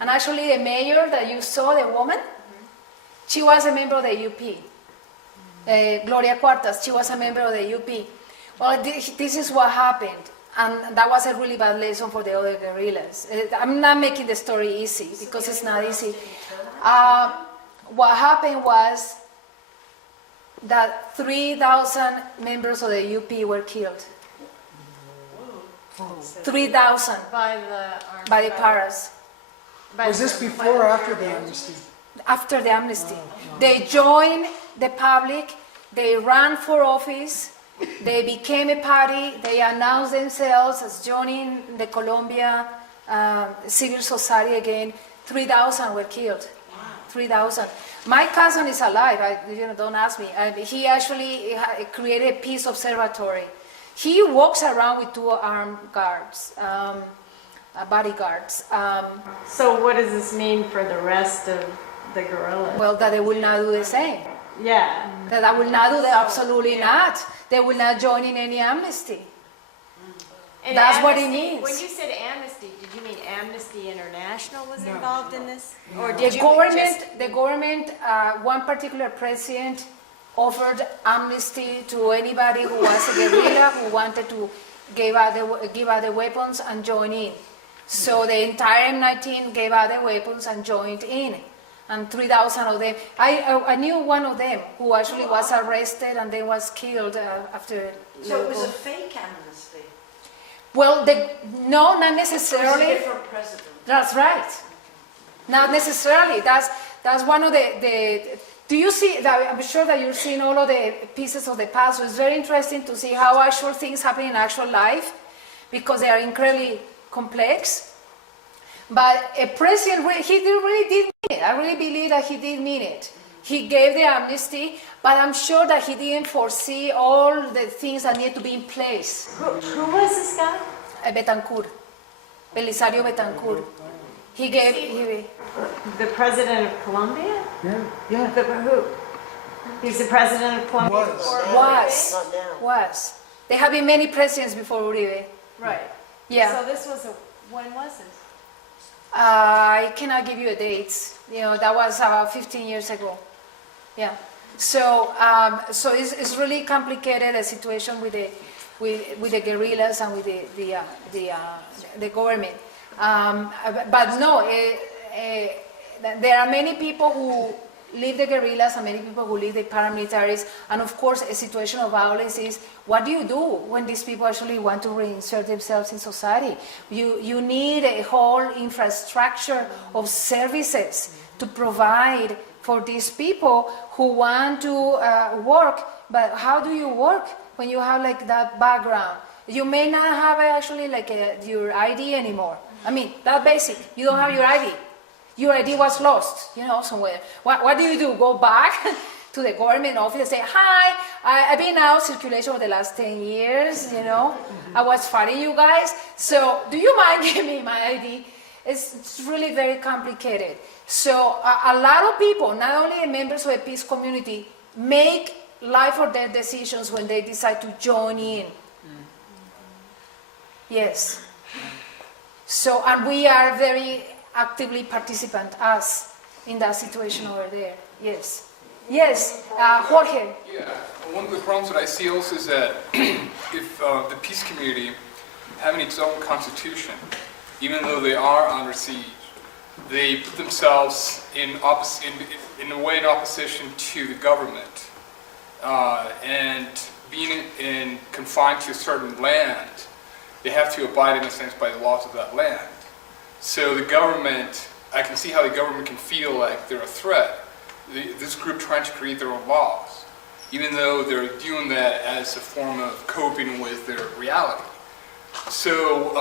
And actually, the mayor that you saw, the woman, she was a member of the UP. Gloria Cuartas, she was a member of the UP. Well, this is what happened. And that was a really bad lesson for the other guerrillas. I'm not making the story easy, because it's not easy. What happened was that 3,000 members of the UP were killed. 3,000 by the paras. Was this before or after the amnesty? After the amnesty. They joined the public, they ran for office, they became a party, they announced themselves as joining the Colombia civil society again. 3,000 were killed. 3,000. My cousin is alive, don't ask me. He actually created a peace observatory. He walks around with 2 armed guards, bodyguards. So what does this mean for the rest of the guerrillas? Well, that they will not do the same. Yeah. That I will not do that, absolutely not. They will not join in any amnesty. And That's amnesty, what it means. When you said amnesty, did you mean Amnesty International was involved in this? Or The did you government, one particular president offered amnesty to anybody who was a guerrilla who wanted to give out the weapons and join in. So the entire M19 gave out the weapons and joined in. And 3,000 of them. I knew one of them who actually was arrested and then was killed after. So it was a fake amnesty? Well, no, not necessarily. It was a different president. That's right. Not necessarily. That's one of the. Do you see that? I'm sure that you're seeing all of the pieces of the past. So it's very interesting to see how actual things happen in actual life, because they are incredibly complex. But a president, he really did mean it. I really believe that he did mean it. He gave the amnesty, but I'm sure that he didn't foresee all the things that need to be in place. Who was this guy? Betancourt, Belisario Betancourt. He gave. The president of Colombia? Yeah. Who? He's the president of Colombia? Was. There have been many presidents before Uribe. Right. Yeah. So this was when was this? I cannot give you a date. That was about 15 years ago. Yeah. So it's really complicated, a situation with the guerrillas and with the government. But no, there are many people who leave the guerrillas and many people who leave the paramilitaries. And of course, a situation of violence is, what do you do when these people actually want to reinsert themselves in society? You need a whole infrastructure of services to provide for these people who want to work. But how do you work when you have like that background? You may not have actually like your ID anymore. I mean, that basic. You don't have your ID. Your ID was lost, somewhere. What do you do? Go back to the government office and say, hi, I've been out of circulation for the last 10 years, I was fighting you guys, so do you mind giving me my ID? It's really very complicated. So a lot of people, not only members of the peace community, make life or death decisions when they decide to join in. Yes. So, and we are very actively participant in that situation over there. Yes. Yes, Jorge. Yeah, one of the problems that I see also is that if the peace community having its own constitution, even though they are under siege, they put themselves in a way in opposition to the government, and being confined to a certain land, they have to abide in a sense by the laws of that land. So the government, I can see how the government can feel like they're a threat. This group trying to create their own laws, even though they're doing that as a form of coping with their reality. So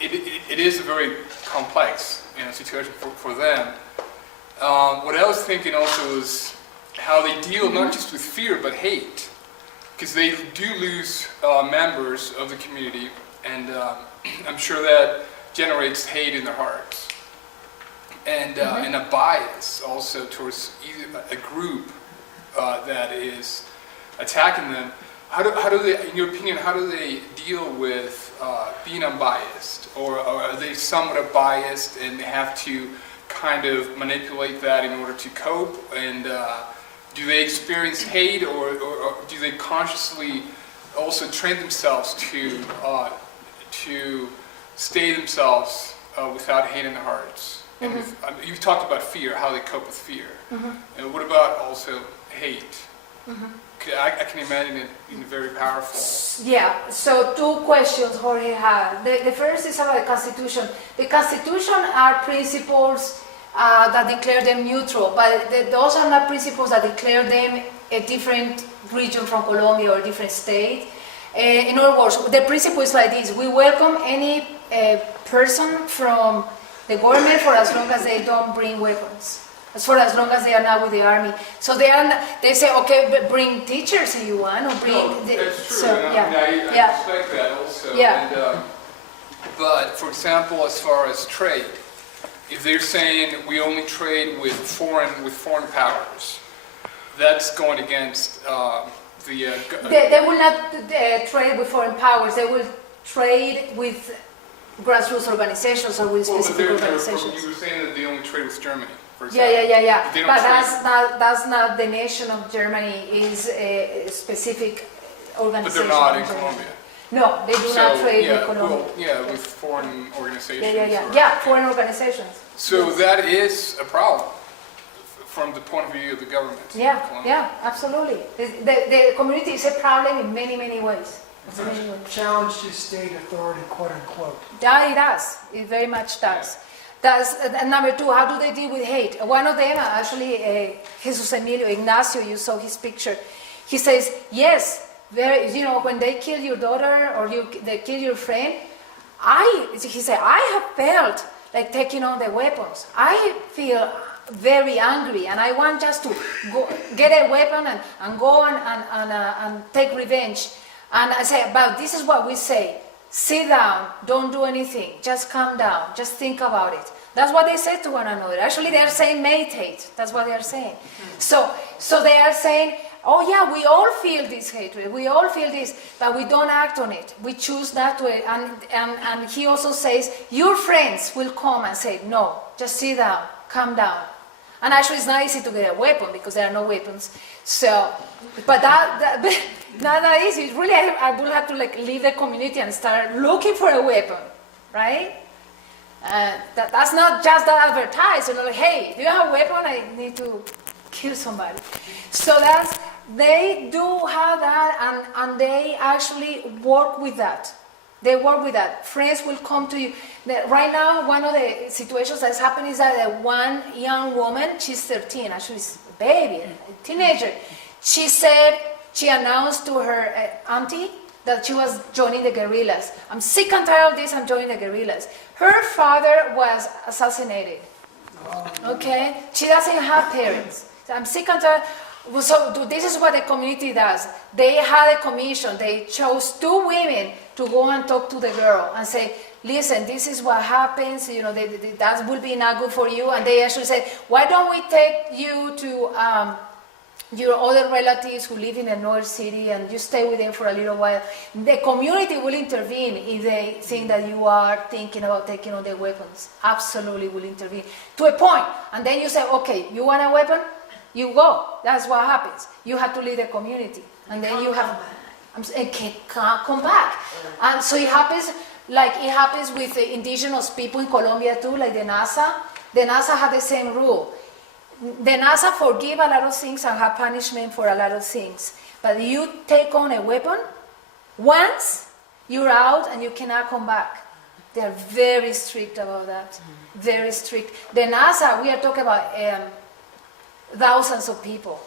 it is a very complex situation for them. What I was thinking also is how they deal not just with fear but hate, because they do lose members of the community, and I'm sure that generates hate in their hearts, and a bias also towards a group that is attacking them. how do they, in your opinion, how do they deal with being unbiased, or are they somewhat biased and they have to kind of manipulate that in order to cope? And do they experience hate, or do they consciously also train themselves to stay themselves without hate in their hearts? And you've talked about fear, how they cope with fear. And what about also hate? I can imagine it being very powerful. Yeah, so two questions Jorge had. The first is about the Constitution. The Constitution are principles that declare them neutral, but those are not principles that declare them a different region from Colombia or a different state. In other words, the principle is like this: we welcome any person from the government for as long as they don't bring weapons, for as long as they are not with the army. So they say, okay, bring teachers if you want, or bring. No, that's true. So, And I respect that also. Yeah. And, but for example, as far as trade, if they're saying we only trade with foreign powers, that's going against They will not trade with foreign powers. They will trade with grassroots organizations or with specific organizations. You were saying that they only trade with Germany, for example. Yeah. But they don't But trade. that's not the nation of Germany. Is a specific organization. But they're not in of Germany. Colombia. No, they do not trade with Colombia. With foreign organizations. Yeah, foreign organizations. So Yes. that is a problem from the point of view of the government. Yeah, absolutely. The community is a problem in many, many ways. Challenge to state authority, quote unquote. Yeah, it does. It very much does. And number two, how do they deal with hate? One of them, actually, Jesus Emilio Ignacio, you saw his picture. He says, yes, when they kill your daughter or they kill your friend, he said, I have felt like taking on the weapons. I feel very angry, and I want just to go get a weapon and go and take revenge. And I say, but this is what we say: sit down, don't do anything, just calm down, just think about it. That's what they say to one another. Actually, they are saying meditate. That's what they are saying. So they are saying, oh yeah, we all feel this hatred, we all feel this, but we don't act on it. We choose not to. And he also says, your friends will come and say, no, just sit down, calm down. And actually, it's not easy to get a weapon because there are no weapons. So, but not that easy. It's really, I will have to leave the community and start looking for a weapon, right? That's not just that advertised. Hey, do you have a weapon? I need to kill somebody. So they do have that, and they actually work with that. They work with that. Friends will come to you. Right now, one of the situations that's happening is that one young woman, she's 13, actually she's a baby, a teenager. She announced to her auntie that she was joining the guerrillas. I'm sick and tired of this, I'm joining the guerrillas. Her father was assassinated. Okay? She doesn't have parents. So I'm sick and tired. So this is what the community does. They had a commission. They chose two women to go and talk to the girl and say, listen, this is what happens, that will be not good for you. And they actually said, why don't we take you to your other relatives who live in the North City and you stay with them for a little while. The community will intervene if they think that you are thinking about taking on the weapons. Absolutely will intervene to a point. And then you say, okay, you want a weapon? You go. That's what happens. You have to leave the community. And then you have... can't come back. And so it happens with the indigenous people in Colombia too, like the NASA. The NASA had the same rule. The NASA forgive a lot of things and have punishment for a lot of things. But you take on a weapon, once you're out and you cannot come back. They are very strict about that. Very strict. The NASA, we are talking about thousands of people.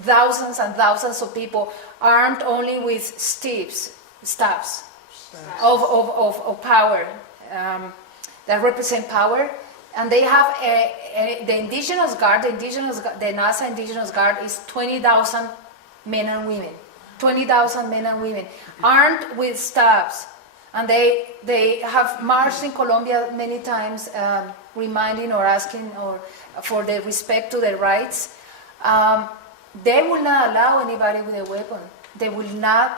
Thousands and thousands of people armed only with staffs of power that represent power, and they have the indigenous guard. The NASA indigenous guard is 20,000 men and women. 20,000 men and women armed with staffs, and they have marched in Colombia many times, reminding or asking for the respect to their rights. They will not allow anybody with a weapon. They will not